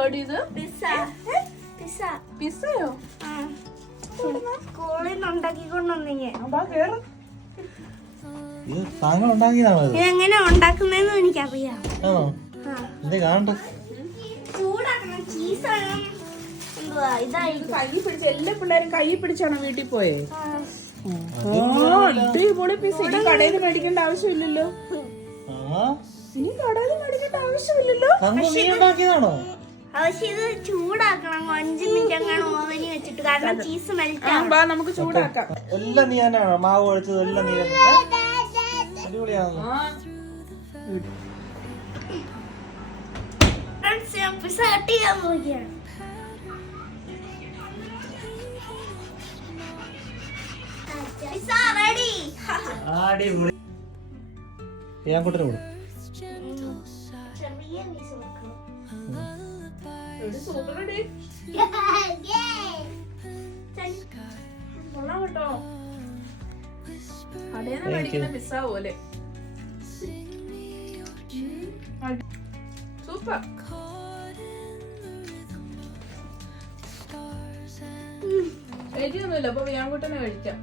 heard ഇത്? പിസ്സയോ? സ്കൂളിൽ നിന്ന് ഉണ്ടാക്കിക്കൊണ്ടുവന്നേ. ഇതെങ്ങനെ ഉണ്ടാക്കുന്നതെന്ന് എനിക്കറിയാം. ചൂടാക്കണം. ചീസ് എന്തുവാ ഇതായിരിക്കും. കൈ പിടിച്ച് എല്ലാ പിള്ളേരും കൈ പിടിച്ചാണോ വീട്ടിൽ പോയേ? അടിപൊളി പിസ്സ. ഇനി കടയിൽ നിന്ന് മേടിക്കേണ്ട ആവശ്യമില്ലല്ലോ. ഇനി കടയിൽ നിന്ന് മേടിക്കേണ്ട ആവശ്യമില്ലല്ലോ. പക്ഷെ ഇത് ചൂടാക്കണം. 5 മിനിറ്റ് അങ്ങനെ ഓവനി വെച്ചിട്ട്, കാരണം ചീസ് മെൽറ്റ്. നമുക്ക് ചൂടാക്കാം. എല്ലാം നീ തന്നെയാണോ മാവ് ഒഴിച്ചത്? എല്ലാം നീ തന്നെ. അടിപൊളിയാണോ? പിസ്സ കട്ട് ചെയ്യാൻ പോവുകയാണ്. Pizza ready. അടിപൊളി. ഞാൻ കൂട്ടിന് കൊടുക്കും. ചെറിയ പീസ് വെക്കണം. Super ready. കൊള്ളാം കേട്ടോ. കടയിൽ നിന്ന് മേടിക്കുന്ന പിസ്സ പോലെ. സൂപ്പർ. എരിയൊന്നുമില്ല. അപ്പൊ ഞാൻ കൂട്ടനെ കഴിക്കാം.